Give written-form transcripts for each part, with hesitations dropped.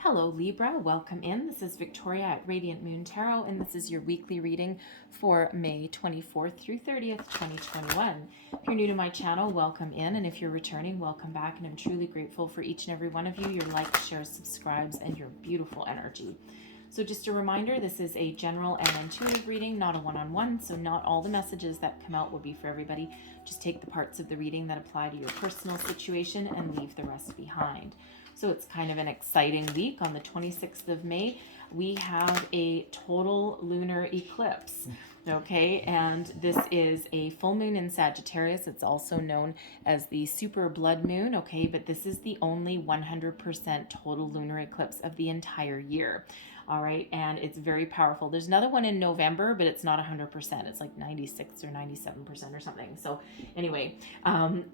Hello Libra, welcome in. This is Victoria at Radiant Moon Tarot, and this is your weekly reading for May 24th through 30th, 2021. If you're new to my channel, welcome in, and if you're returning, welcome back, and I'm truly grateful for each and every one of you, your likes, shares, subscribes, and your beautiful energy. So just a reminder, this is a general and intuitive reading, not a one-on-one, so not all the messages that come out will be for everybody. Just take the parts of the reading that apply to your personal situation and leave the rest behind. So it's kind of an exciting week. On the 26th of May, we have a total lunar eclipse. Okay, and this is a full moon in Sagittarius. It's also known as the super blood moon. Okay, but this is the only 100% total lunar eclipse of the entire year. All right, and it's very powerful. There's another one in November, but it's not 100%. It's like 96 or 97% or something. So anyway,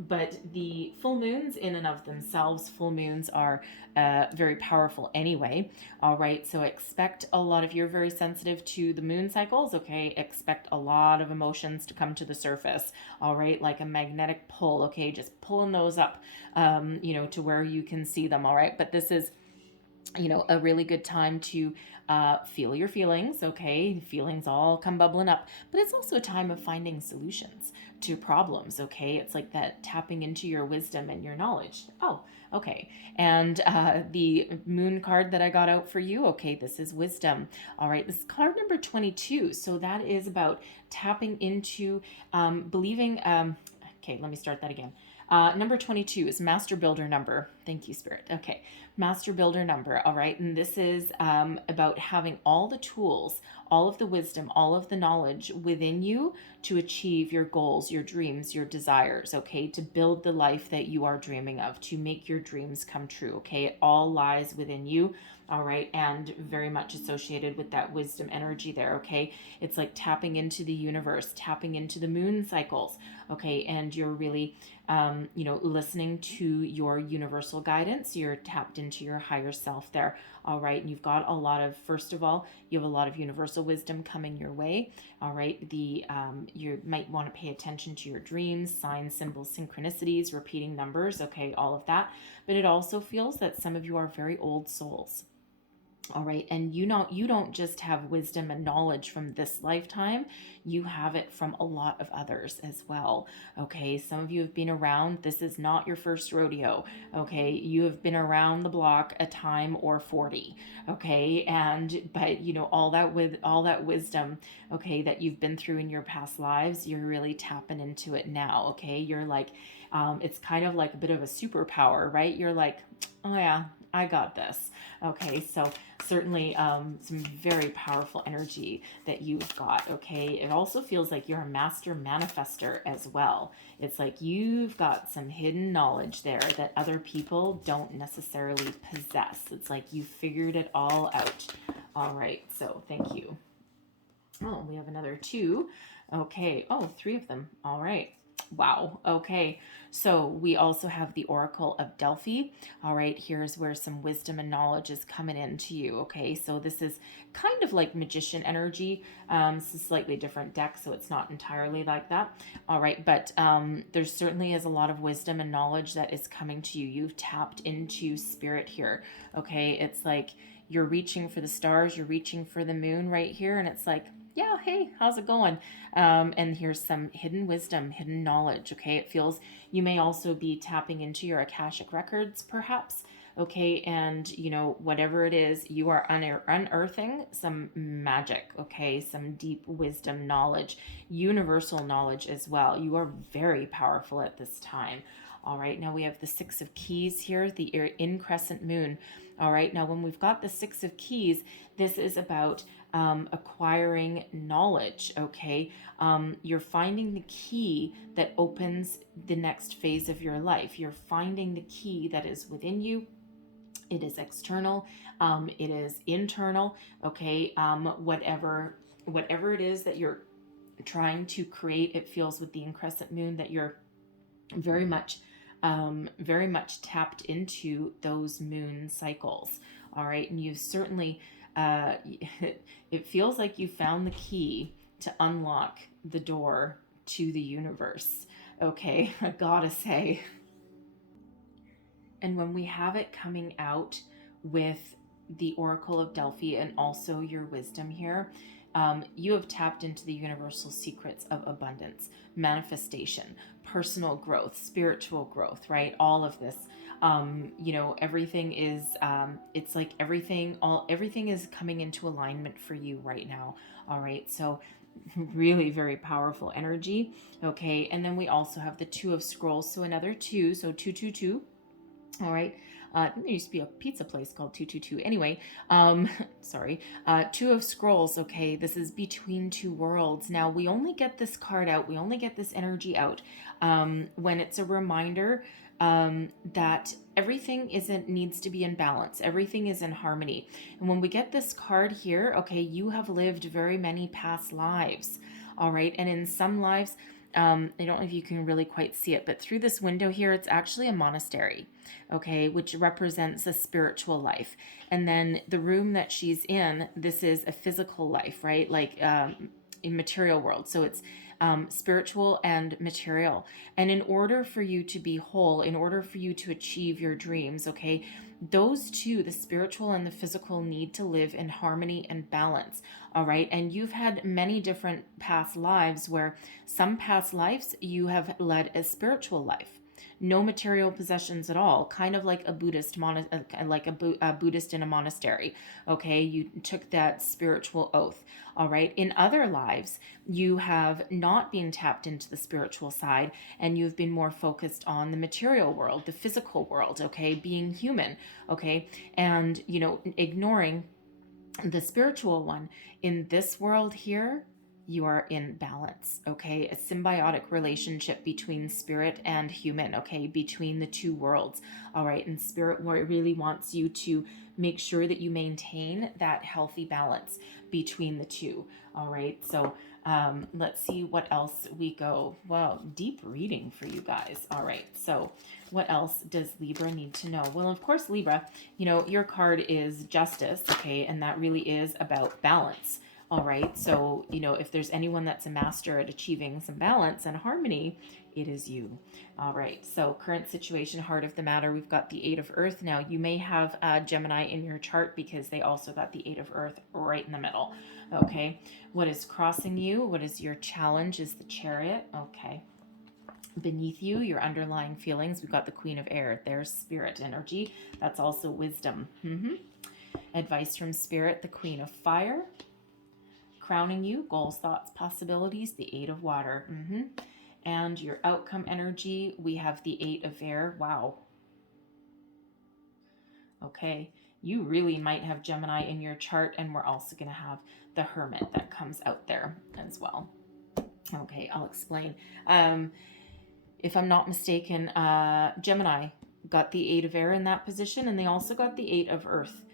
but the full moons in and of themselves, full moons are very powerful anyway. All right, so expect a lot, if you're very sensitive to the moon cycles, okay, expect a lot of emotions to come to the surface. All right, like a magnetic pull, okay, just pulling those up, to where you can see them. All right, but this is a really good time to feel your feelings, okay? Feelings all come bubbling up, but it's also a time of finding solutions to problems, okay? It's like that tapping into your wisdom and your knowledge. Oh, okay. And the moon card that I got out for you, okay, this is wisdom. All right, this is card number 22. So that is about tapping into believing. Okay, let me start that again. Number 22 is Master Builder number. Thank you, Spirit. Okay, Master Builder number. All right, and this is about having all the tools, all of the wisdom, all of the knowledge within you to achieve your goals, your dreams, your desires, okay, to build the life that you are dreaming of, to make your dreams come true, okay? It all lies within you, all right, and very much associated with that wisdom energy there, okay? It's like tapping into the universe, tapping into the moon cycles, okay, and you're really listening to your universal guidance. You're tapped into your higher self there. All right. And you've got a lot of, first of all, you have a lot of universal wisdom coming your way. All right. You might want to pay attention to your dreams, signs, symbols, synchronicities, repeating numbers. Okay. All of that. But it also feels that some of you are very old souls. All right, and you don't just have wisdom and knowledge from this lifetime, you have it from a lot of others as well. Okay, some of you have been around, this is not your first rodeo. Okay, you have been around the block a time or 40. Okay, but all that wisdom, okay, that you've been through in your past lives, you're really tapping into it now. Okay, you're like, it's kind of like a bit of a superpower, right? You're like, oh yeah, I got this. Okay, so certainly some very powerful energy that you've got, okay? It also feels like you're a master manifester as well. It's like you've got some hidden knowledge there that other people don't necessarily possess. It's like you figured it all out. All right, so thank you. Oh, we have another 2. Okay, oh, 3 of them. All right. Wow. Okay. So we also have the Oracle of Delphi. All right. Here's where some wisdom and knowledge is coming into you. Okay. So this is kind of like magician energy. It's a slightly different deck, so it's not entirely like that. All right. But there certainly is a lot of wisdom and knowledge that is coming to you. You've tapped into spirit here. Okay. It's like you're reaching for the stars, you're reaching for the moon right here. And it's like, yeah, hey, how's it going? And here's some hidden wisdom, hidden knowledge, okay? It feels you may also be tapping into your Akashic records, perhaps, okay? And, whatever it is, you are unearthing some magic, okay? Some deep wisdom knowledge, universal knowledge as well. You are very powerful at this time. All right, now we have the 6 of Keys here, the in crescent moon. All right, now when we've got the 6 of Keys, this is about acquiring knowledge, okay? You're finding the key that opens the next phase of your life. You're finding the key that is within you. It is external, it is internal, okay? Whatever it is that you're trying to create, it feels with the increscent moon that you're very much tapped into those moon cycles. All right, and you've certainly it feels like you found the key to unlock the door to the universe. Okay, I gotta say. And when we have it coming out with the Oracle of Delphi and also your wisdom here, you have tapped into the universal secrets of abundance, manifestation, personal growth, spiritual growth, right? All of this. Everything is, it's like everything is coming into alignment for you right now. All right. So really very powerful energy. Okay. And then we also have the Two of Scrolls. So another two. So 222. All right. There used to be a pizza place called 222. Anyway, sorry. Two of Scrolls. Okay, this is between two worlds. Now, we only get this card out, we only get this energy out when it's a reminder that everything needs to be in balance. Everything is in harmony. And when we get this card here, okay, you have lived very many past lives. All right. And in some lives, I don't know if you can really quite see it, but through this window here, it's actually a monastery, okay, which represents a spiritual life. And then the room that she's in, this is a physical life, right? Like in material world. So it's spiritual and material. And in order for you to be whole, in order for you to achieve your dreams, okay, those two, the spiritual and the physical, need to live in harmony and balance. All right. And you've had many different past lives where some past lives you have led a spiritual life. No material possessions at all, kind of like a Buddhist Buddhist in a monastery. Okay, you took that spiritual oath. All right. In other lives, you have not been tapped into the spiritual side, and you've been more focused on the material world, the physical world. Okay, being human. Okay, and ignoring the spiritual one. In this world here, you are in balance, okay? A symbiotic relationship between spirit and human, okay? Between the two worlds, all right? And spirit really wants you to make sure that you maintain that healthy balance between the two, all right? So let's see what else we go. Wow, deep reading for you guys. All right, so what else does Libra need to know? Well, of course, Libra, your card is justice, okay? And that really is about balance. All right, so, if there's anyone that's a master at achieving some balance and harmony, it is you. All right, so current situation, heart of the matter, we've got the Eight of Earth. Now, you may have Gemini in your chart because they also got the Eight of Earth right in the middle. Okay, what is crossing you? What is your challenge? Is the Chariot. Okay. Beneath you, your underlying feelings, we've got the Queen of Air. There's spirit energy. That's also wisdom. Advice from Spirit, the Queen of Fire. Crowning you, goals, thoughts, possibilities, the Eight of Water. And your outcome energy, we have the Eight of Air. Wow. Okay, you really might have Gemini in your chart, and we're also going to have the Hermit that comes out there as well. Okay, I'll explain. If I'm not mistaken, Gemini got the Eight of Air in that position, and they also got the Eight of Earth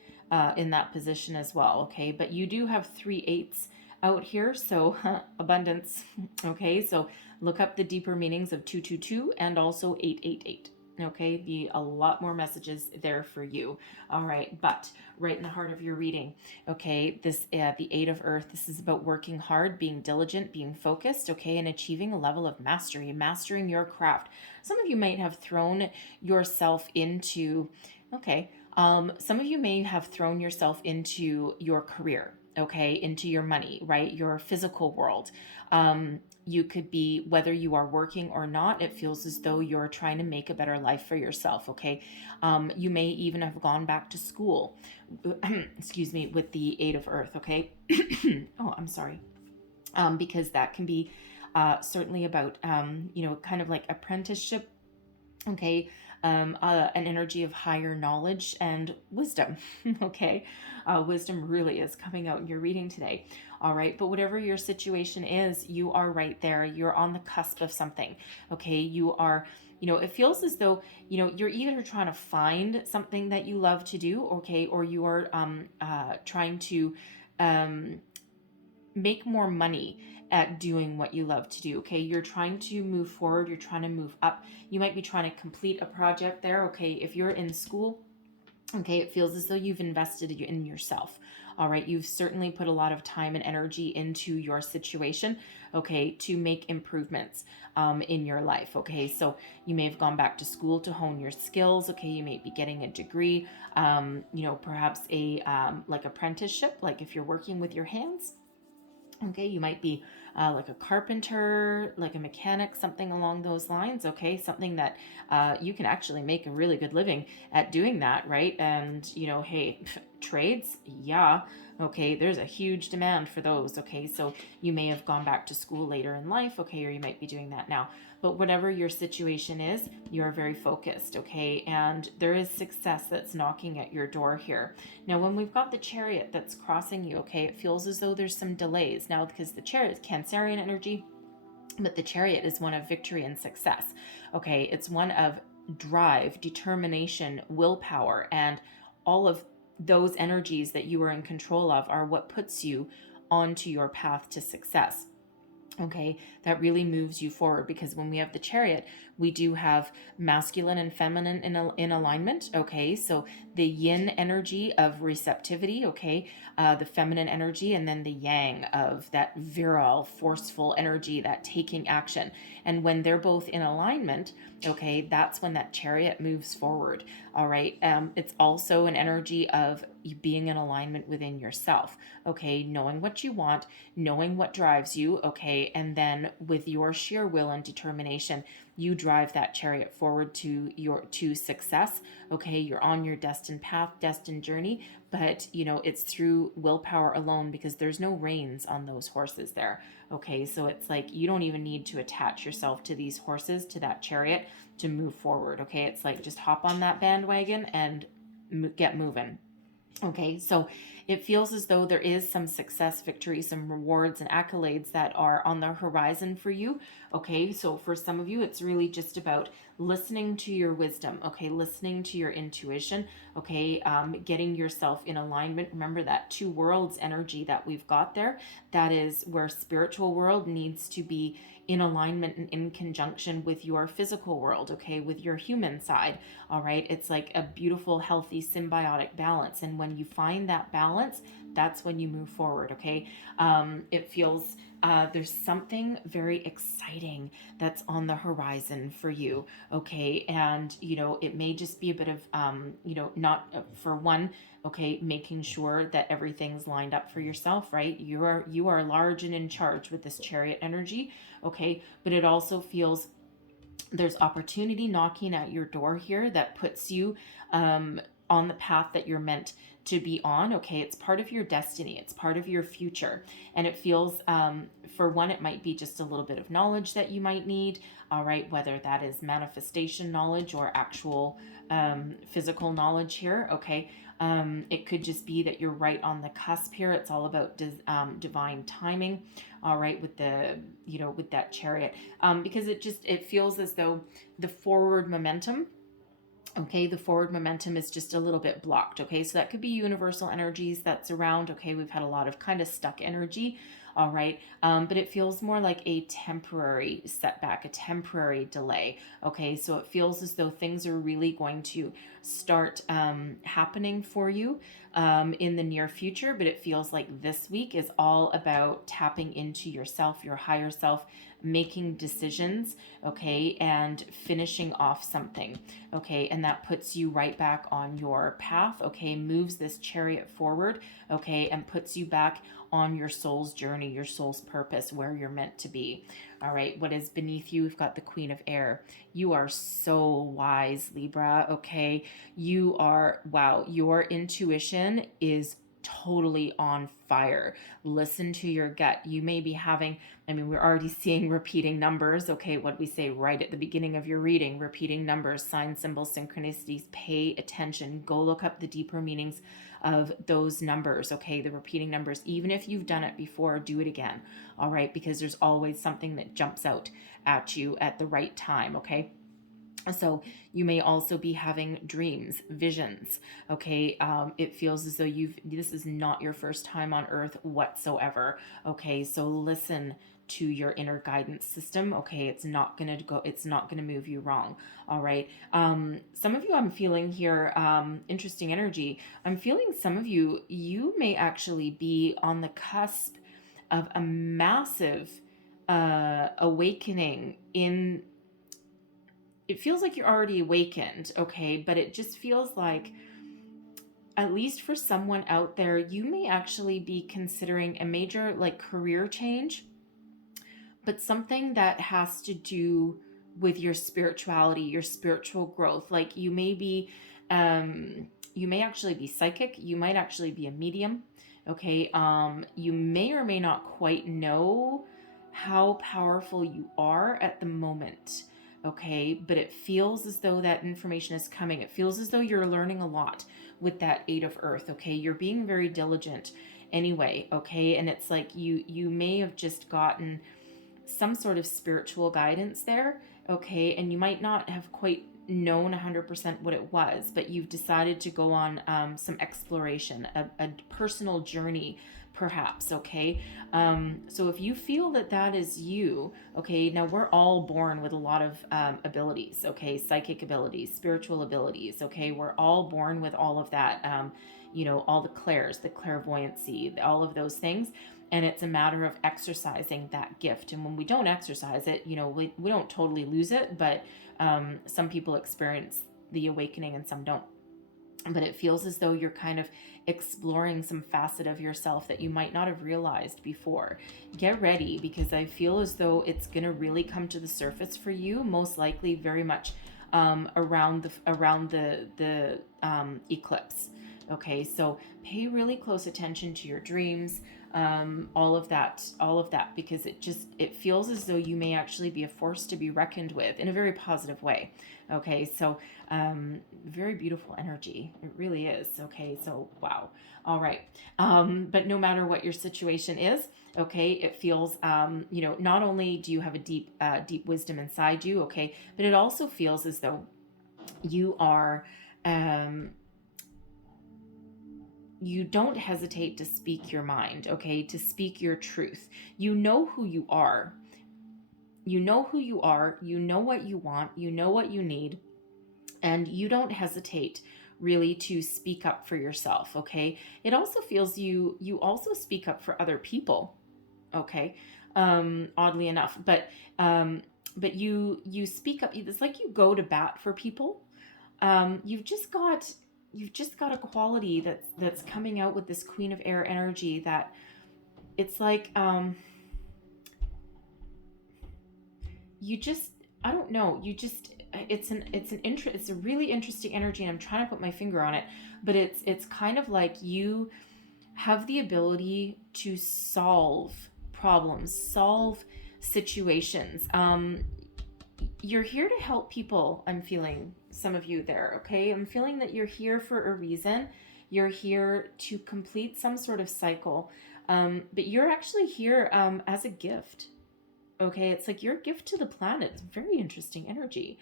in that position as well. Okay, but you do have 3 eights out here, so abundance. Okay, so look up the deeper meanings of 222 and also 888. Okay, be a lot more messages there for you. All right, but right in the heart of your reading, okay, this the Eight of Earth, this is about working hard, being diligent, being focused, okay, and achieving a level of mastery, mastering your craft. Some of you might have thrown yourself into, some of you may have thrown yourself into your career, okay, into your money, right, your physical world. You could be, whether you are working or not, it feels as though you're trying to make a better life for yourself, okay? You may even have gone back to school, excuse me, with the Eight of Earth, okay? Oh, I'm sorry. Because that can be certainly about, kind of like apprenticeship, okay? An energy of higher knowledge and wisdom, okay? Wisdom really is coming out in your reading today, all right? But whatever your situation is, you are right there. You're on the cusp of something, okay? You are, it feels as though, you're either trying to find something that you love to do, okay? Or you are trying to make more money at doing what you love to do, okay? You're trying to move forward. You're trying to move up. You might be trying to complete a project there, okay? If you're in school, Okay, it feels as though you've invested in yourself. All right, you've certainly put a lot of time and energy into your situation, okay, to make improvements in your life. Okay, so you may have gone back to school to hone your skills. Okay, you may be getting a degree, perhaps a like apprenticeship, like if you're working with your hands. Okay, you might be like a carpenter, like a mechanic, something along those lines. Okay, something that you can actually make a really good living at doing that, right? And, hey, trades, yeah. Okay, there's a huge demand for those. Okay, so you may have gone back to school later in life. Okay, or you might be doing that now. But whatever your situation is, you're very focused. Okay, and there is success that's knocking at your door here. Now, when we've got the Chariot that's crossing you, okay, it feels as though there's some delays. Now, because the Chariot is Cancerian energy, but the Chariot is one of victory and success. Okay, it's one of drive, determination, willpower, and all of those energies that you are in control of are what puts you onto your path to success. Okay, that really moves you forward, because when we have the Chariot, we do have masculine and feminine in alignment. Okay, so the yin energy of receptivity, okay, the feminine energy, and then the yang of that virile, forceful energy, that taking action. And when they're both in alignment, okay, that's when that Chariot moves forward. All right, it's also an energy of being in alignment within yourself. Okay, knowing what you want, knowing what drives you. Okay, and then with your sheer will and determination, you drive that Chariot forward to success. Okay, you're on your destined path, destined journey, but it's through willpower alone, because there's no reins on those horses there. Okay, so it's like you don't even need to attach yourself to these horses, to that Chariot, to move forward. Okay, it's like just hop on that bandwagon and get moving. Okay, so it feels as though there is some success, victory, some rewards and accolades that are on the horizon for you. Okay, so for some of you, it's really just about listening to your wisdom. Okay, listening to your intuition. Okay, getting yourself in alignment. Remember that two worlds energy that we've got there. That is where spiritual world needs to be in alignment and in conjunction with your physical world, okay, with your human side. All right, it's like a beautiful, healthy, symbiotic balance. And when you find that balance, that's when you move forward. Okay, it feels there's something very exciting that's on the horizon for you. Okay, and it may just be a bit of not for one. Okay, making sure that everything's lined up for yourself, right? You are large and in charge with this Chariot energy. Okay, but it also feels there's opportunity knocking at your door here that puts you on the path that you're meant to be on. Okay, it's part of your destiny, it's part of your future. And it feels, for one, it might be just a little bit of knowledge that you might need. All right, whether that is manifestation knowledge or actual physical knowledge here. Okay, it could just be that you're right on the cusp here. It's all about divine timing. All right, with the with that Chariot, because it feels as though the forward momentum. Okay, the forward momentum is just a little bit blocked. Okay, so that could be universal energies that's around. Okay, we've had a lot of kind of stuck energy. All right, but it feels more like a temporary setback, a temporary delay. Okay, so it feels as though things are really going to start happening for you in the near future, but it feels like this week is all about tapping into yourself, your higher self, making decisions, okay, and finishing off something, okay, and that puts you right back on your path, okay, moves this Chariot forward, okay, and puts you back on your soul's journey, your soul's purpose, where you're meant to be. All right, what is beneath you? We've got the Queen of Air. You are so wise, Libra, okay? You are, wow, your intuition is totally on fire. Listen to your gut. You may be having, we're already seeing repeating numbers. Okay, what we say right at the beginning of your reading, repeating numbers, signs, symbols, synchronicities. Pay attention. Go look up the deeper meanings of those numbers. Okay, the repeating numbers. Even if you've done it before, do it again. All right, because there's always something that jumps out at you at the right time. Okay. So you may also be having dreams, visions. Okay. It feels as though this is not your first time on earth whatsoever. Okay. So listen to your inner guidance system. Okay. It's not going to move you wrong. All right. Some of you, I'm feeling here, interesting energy. I'm feeling some of you may actually be on the cusp of a massive awakening in. It feels like you're already awakened, okay? But it just feels like, at least for someone out there, you may actually be considering a major like career change, but something that has to do with your spirituality, your spiritual growth. Like you may actually be psychic. You might actually be a medium. Okay. You may or may not quite know how powerful you are at the moment. Okay. But it feels as though that information is coming. It feels as though you're learning a lot with that 8 of Earth. Okay. You're being very diligent anyway. Okay. And it's like you may have just gotten some sort of spiritual guidance there, okay? And you might not have quite known 100% what it was, but you've decided to go on some exploration, a personal journey, perhaps, okay? So if you feel that that is you, okay, now we're all born with a lot of abilities, okay? Psychic abilities, spiritual abilities, okay? We're all born with all of that, all the clairs, the clairvoyancy, all of those things. And it's a matter of exercising that gift. And when we don't exercise it, we don't totally lose it, but some people experience the awakening and some don't. But it feels as though you're kind of exploring some facet of yourself that you might not have realized before. Get ready, because I feel as though it's going to really come to the surface for you, most likely very much around the eclipse. Okay, so pay really close attention to your dreams, all of that, because it feels as though you may actually be a force to be reckoned with in a very positive way. Okay, so very beautiful energy. It really is. Okay, so wow. All right. But no matter what your situation is, okay, it feels, not only do you have a deep wisdom inside you, okay, but it also feels as though you are, you don't hesitate to speak your mind, okay, to speak your truth. You know who you are. You know who you are. You know what you want. You know what you need. And you don't hesitate really to speak up for yourself, okay? It also feels you also speak up for other people, okay? Oddly enough, but you speak up. It's like you go to bat for people. You've just got a quality that's coming out with this Queen of Air energy, that it's like you just, I don't know, you just, it's a really interesting energy, and I'm trying to put my finger on it, but it's kind of like you have the ability to solve problems, solve situations. You're here to help people. I'm feeling some of you there, okay? I'm feeling that you're here for a reason. You're here to complete some sort of cycle, but you're actually here as a gift, okay? It's like your gift to the planet. It's very interesting energy.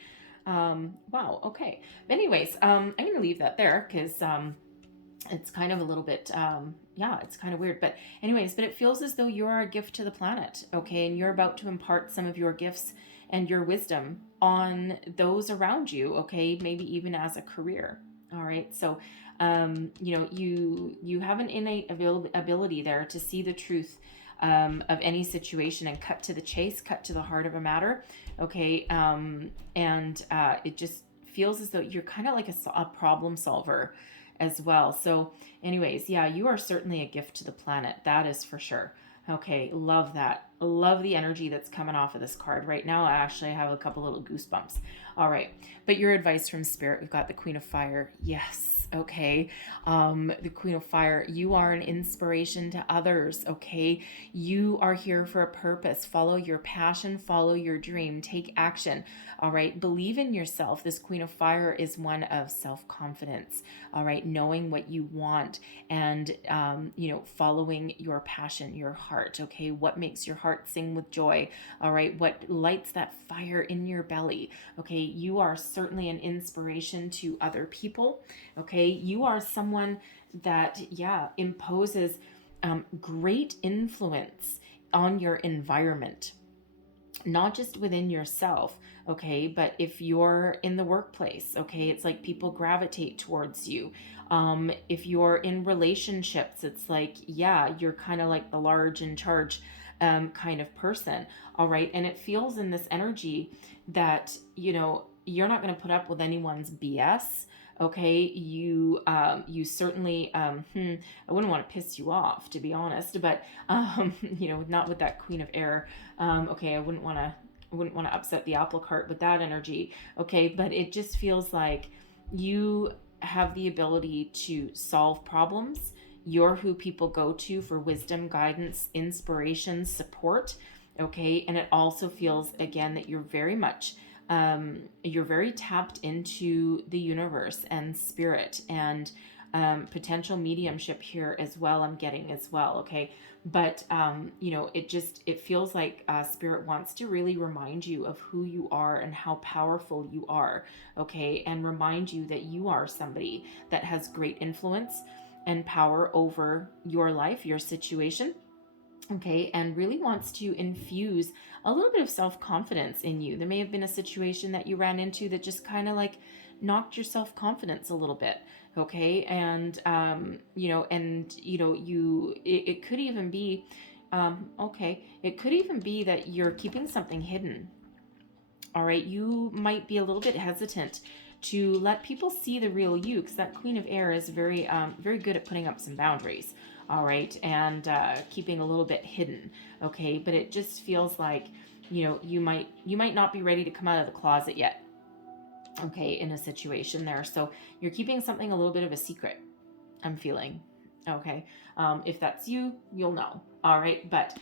Wow, okay. Anyways, I'm going to leave that there because it's kind of a little bit, it's kind of weird. But anyways, but it feels as though you are a gift to the planet, okay? And you're about to impart some of your gifts and your wisdom on those around you, okay? Maybe even as a career, all right? So, you have an innate ability there to see the truth of any situation and cut to the chase, cut to the heart of a matter, okay? It just feels as though you're kind of like a problem solver as well. So anyways, yeah, you are certainly a gift to the planet. That is for sure. Okay, love that. Love the energy that's coming off of this card right now. I actually have a couple little goosebumps. All right, but your advice from Spirit, we've got the Queen of Fire. Yes, okay? The Queen of Fire, you are an inspiration to others, okay? You are here for a purpose. Follow your passion, follow your dream, take action, all right? Believe in yourself. This Queen of Fire is one of self-confidence, all right? Knowing what you want and, following your passion, your heart, okay? What makes your heart sing with joy, all right? What lights that fire in your belly, okay? You are certainly an inspiration to other people, okay? You are someone that, imposes great influence on your environment, not just within yourself, okay, but if you're in the workplace, okay, it's like people gravitate towards you. If you're in relationships, it's like, you're kind of like the large in charge kind of person, all right, and it feels in this energy that, you're not going to put up with anyone's BS. Okay, you certainly, I wouldn't want to piss you off, to be honest, but not with that Queen of Air. Okay, I wouldn't want to upset the apple cart with that energy. Okay, but it just feels like you have the ability to solve problems. You're who people go to for wisdom, guidance, inspiration, support. Okay, and it also feels again that you're very tapped into the universe and spirit and potential mediumship here as well. I'm getting as well. Okay. But, it feels like spirit wants to really remind you of who you are and how powerful you are. Okay. And remind you that you are somebody that has great influence and power over your life, your situation. Okay, and really wants to infuse a little bit of self-confidence in you. There may have been a situation that you ran into that just kind of like knocked your self-confidence a little bit. Okay, and it could even be it could even be that you're keeping something hidden. All right, you might be a little bit hesitant to let people see the real you, because that Queen of Air is very good at putting up some boundaries, all right, and keeping a little bit hidden, okay. But it just feels like you might not be ready to come out of the closet yet, okay, in a situation there. So you're keeping something a little bit of a secret, I'm feeling. Okay. If that's you, you'll know. All right. But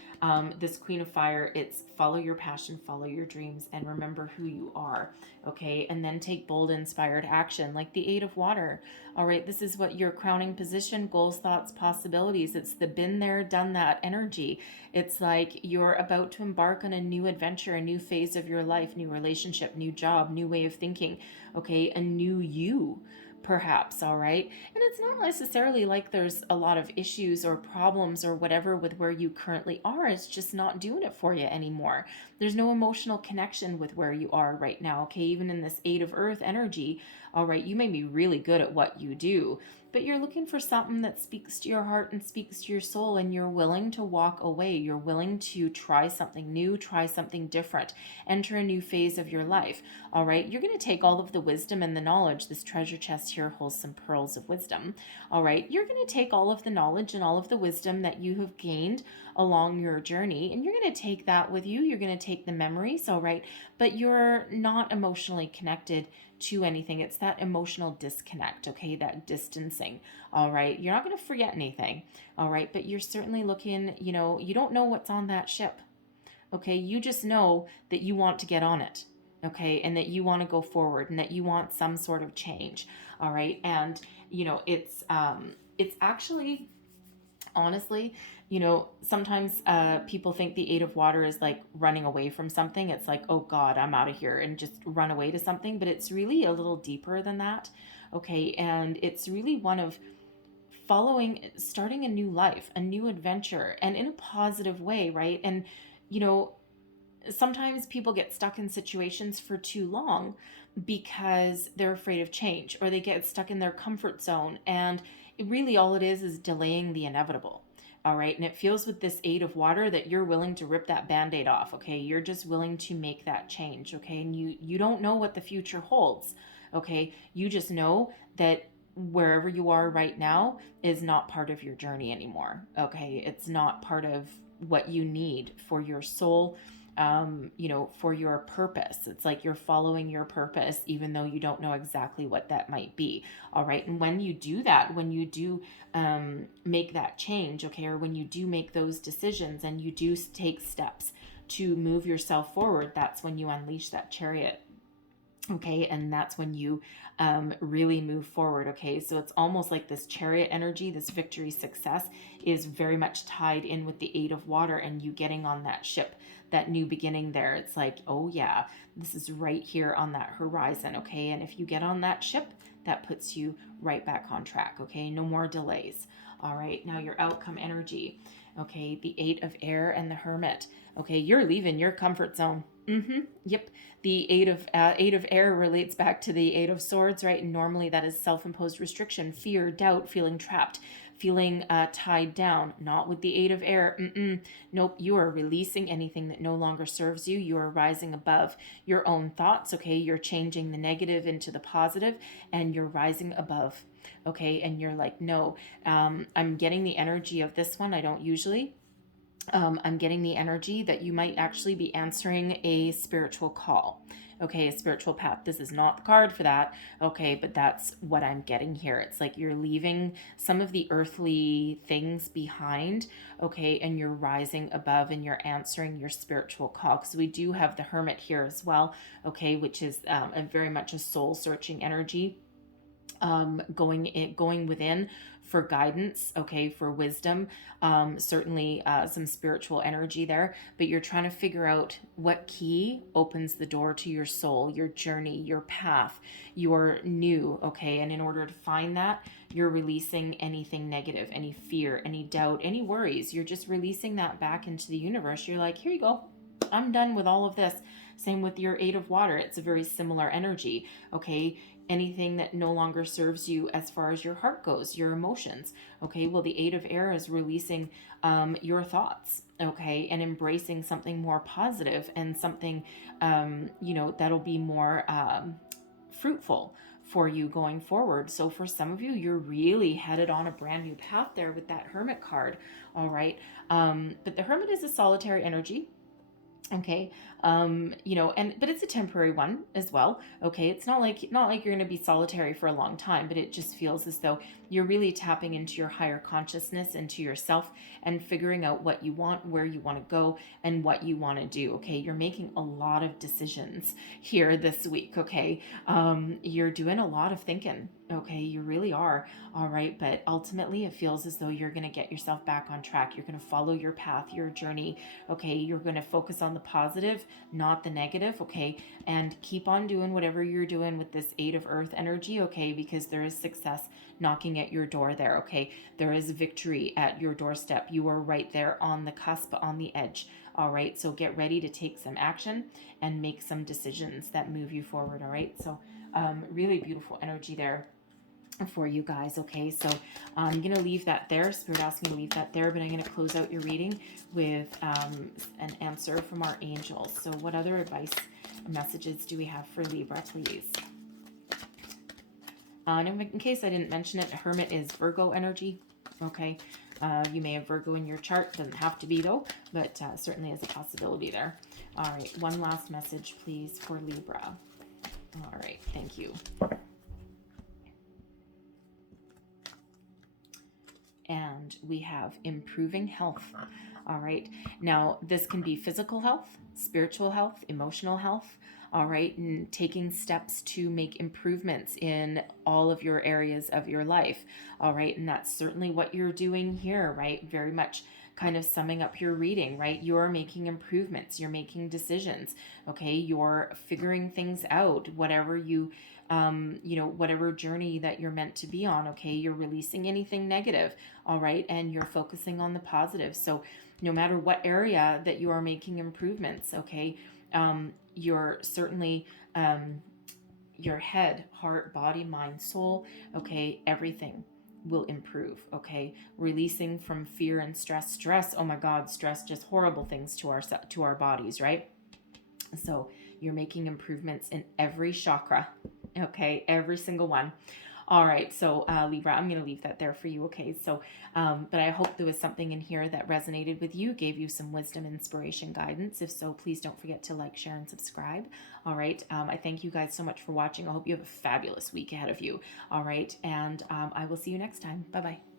this Queen of Fire, it's follow your passion, follow your dreams, and remember who you are. Okay. And then take bold, inspired action like the Eight of Water. All right. This is what your crowning position, goals, thoughts, possibilities. It's the been there, done that energy. It's like you're about to embark on a new adventure, a new phase of your life, new relationship, new job, new way of thinking. Okay. A new you, perhaps, all right? And it's not necessarily like there's a lot of issues or problems or whatever with where you currently are. It's just not doing it for you anymore. There's no emotional connection with where you are right now, okay? Even in this Eight of Earth energy, all right, you may be really good at what you do, but you're looking for something that speaks to your heart and speaks to your soul, and you're willing to walk away. You're willing to try something new, try something different, enter a new phase of your life. All right, you're going to take all of the wisdom and the knowledge. This treasure chest here holds some pearls of wisdom. All right, you're going to take all of the knowledge and all of the wisdom that you have gained along your journey, and you're going to take that with you. You're going to take the memories, all right, but you're not emotionally connected to anything. It's that emotional disconnect, okay, that distancing, all right. You're not going to forget anything, all right, but you're certainly looking, you don't know what's on that ship, okay. You just know that you want to get on it, okay, and that you want to go forward and that you want some sort of change, all right. And it's actually, honestly, sometimes people think the Eight of Water is like running away from something. It's like, oh God, I'm out of here, and just run away to something. But it's really a little deeper than that. Okay. And it's really one of starting a new life, a new adventure, and in a positive way, right? And, sometimes people get stuck in situations for too long because they're afraid of change, or they get stuck in their comfort zone. And really all it is delaying the inevitable. All right. And it feels with this Eight of Water that you're willing to rip that Band-Aid off. Okay. You're just willing to make that change. Okay. And you don't know what the future holds. Okay. You just know that wherever you are right now is not part of your journey anymore. Okay. It's not part of what you need for your soul, you know, for your purpose. It's like you're following your purpose, even though you don't know exactly what that might be. All right. And when you do that, when you do make that change, okay, or when you do make those decisions and you do take steps to move yourself forward, that's when you unleash that chariot. Okay, and that's when you really move forward. Okay, so it's almost like this chariot energy, this victory success is very much tied in with the 8 of water and you getting on that ship, that new beginning there. It's like, oh yeah, this is right here on that horizon. Okay, and if you get on that ship, that puts you right back on track. Okay, no more delays. All right, now your outcome energy. Okay, the 8 of air and the hermit. Okay, you're leaving your comfort zone. Yep. The eight of air relates back to the 8 of swords, right? And normally that is self-imposed restriction, fear, doubt, feeling trapped, feeling tied down. Not with the 8 of air. Nope. You are releasing anything that no longer serves you. You are rising above your own thoughts. Okay. You're changing the negative into the positive, and you're rising above. Okay. And you're like, no, I'm getting the energy of this one. I don't usually. I'm getting the energy that you might actually be answering a spiritual call. Okay, a spiritual path. This is not the card for that. Okay, but that's what I'm getting here. It's like you're leaving some of the earthly things behind. Okay, and you're rising above and you're answering your spiritual call. Because we do have the hermit here as well. Okay, which is a very much a soul searching energy. Going within for guidance, okay, for wisdom, certainly some spiritual energy there, but you're trying to figure out what key opens the door to your soul, your journey, your path, your new, okay, and in order to find that, you're releasing anything negative, any fear, any doubt, any worries. You're just releasing that back into the universe. You're like, here you go, I'm done with all of this. Same with your 8 of water. It's a very similar energy, okay? Anything that no longer serves you as far as your heart goes, your emotions. Okay, well, the 8 of air is releasing your thoughts, okay, and embracing something more positive and something, you know, that'll be more fruitful for you going forward. So for some of you, you're really headed on a brand new path there with that hermit card. All right. But the hermit is a solitary energy. Okay. You know, but it's a temporary one as well. Okay. It's not like you're going to be solitary for a long time, but it just feels as though you're really tapping into your higher consciousness, into yourself, and figuring out what you want, where you want to go, and what you want to do. Okay. You're making a lot of decisions here this week. Okay. You're doing a lot of thinking. Okay, you really are. All right, but ultimately it feels as though you're going to get yourself back on track. You're going to follow your path, your journey. Okay, you're going to focus on the positive, not the negative. Okay, and keep on doing whatever you're doing with this 8 of earth energy. Okay, because there is success knocking at your door there. Okay, there is victory at your doorstep. You are right there on the cusp, on the edge. All right, so get ready to take some action and make some decisions that move you forward. All right, so really beautiful energy there for you guys. Okay, so I'm gonna leave that there. Spirit asked me to leave that there, but I'm gonna close out your reading with an answer from our angels. So what other advice and messages do we have for Libra, please? In case I didn't mention it, Hermit is Virgo energy. Okay, you may have Virgo in your chart. Doesn't have to be though, but certainly is a possibility there. All right, one last message please for Libra. All right, thank you. And we have improving health. All right. Now, this can be physical health, spiritual health, emotional health. All right. And taking steps to make improvements in all of your areas of your life. All right. And that's certainly what you're doing here, right? Very much kind of summing up your reading, right? You're making improvements. You're making decisions. Okay. You're figuring things out, whatever you whatever journey that you're meant to be on. Okay, you're releasing anything negative. All right, and you're focusing on the positive. So no matter what area that you are making improvements, okay, you're certainly your head, heart, body, mind, soul, okay, everything will improve. Okay, releasing from fear and stress. Oh my God, stress, just horrible things to our bodies, right? So you're making improvements in every chakra. Okay, every single one. All right, so Libra, I'm going to leave that there for you. Okay, so, but I hope there was something in here that resonated with you, gave you some wisdom, inspiration, guidance. If so, please don't forget to like, share, and subscribe. All right, I thank you guys so much for watching. I hope you have a fabulous week ahead of you. All right, and I will see you next time. Bye-bye.